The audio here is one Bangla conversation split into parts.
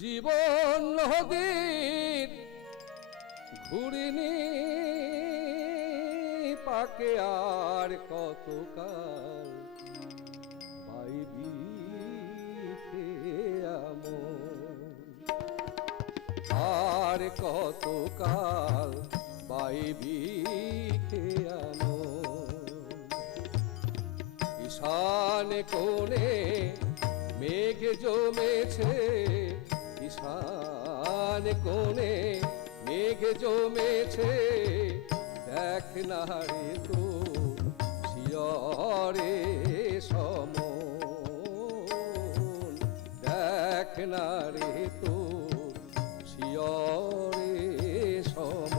জীবন নদীর ঘুরিনি পাকে আর কতকাল পাইবি আর কতকাল পাইবি ঈশান কোণে মেঘ জমেছে, ঈশান কোণে মেঘ জমেছে, দেখ না রে তো শিয়রে সম, দেখ না রে তো শিয়রে সম।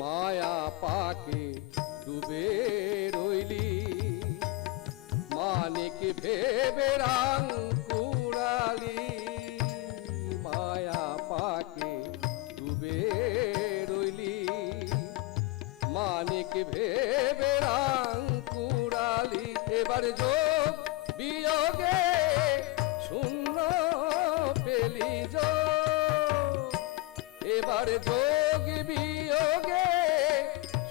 মায়া পাকে ডুবে রইলি, মানিক ভেবে রাং কুড়ালি, মায়া পাকে ডুবে রইলি, মানিক ভেবে রাং কুড়ালি। এবার যোগ বিয়োগে শূন্য পেলি যোগ, এবার যোগ বিয়োগে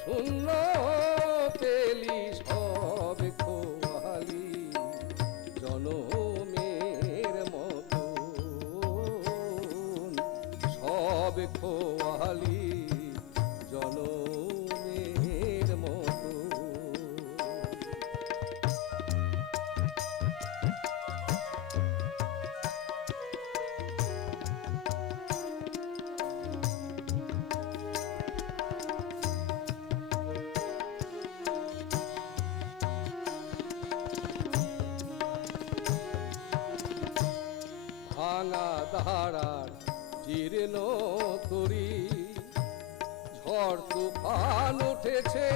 শূন্য পেলি, সব খোয়ালি জনমের মতো, সব খোয়ালি জনমের মতো। ভাঙা ধারার জীর্ণ তরি, ঝড় তুফান উঠেছে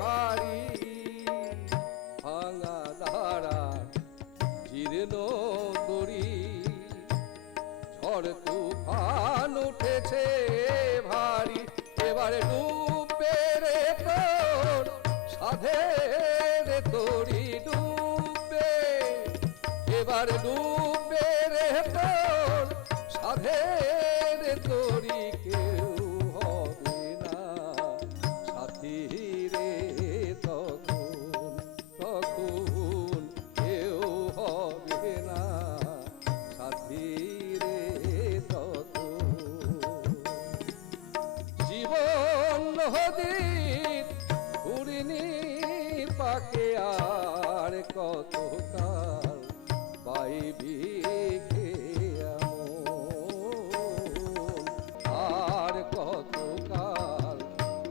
ভারী, ভাঙা ধারার জীর্ণ তরি, ঝড় তুফান উঠেছে ভারী। এবারে ডুবে রে তোর সাধের তরি ডুবে, এবার ডুবে রে তোর সাধের তরি, কেউ হবে না সাথী রে তখন, তখন কেউ হবে না সাথী রে তখন। জীবন নদীর ঘুরিনি পাকে আর কতকাল পাইবি আর কতকাল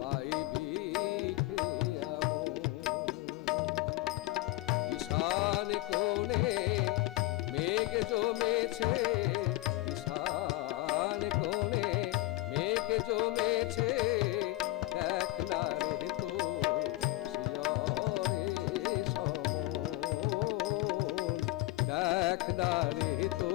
পাইবি। ঈশান কোণে মেঘ জমেছে, ঈশান কোণে মেঘ জমেছে, দেখ না রে তো শিয়রে সম, দেখ না রে তো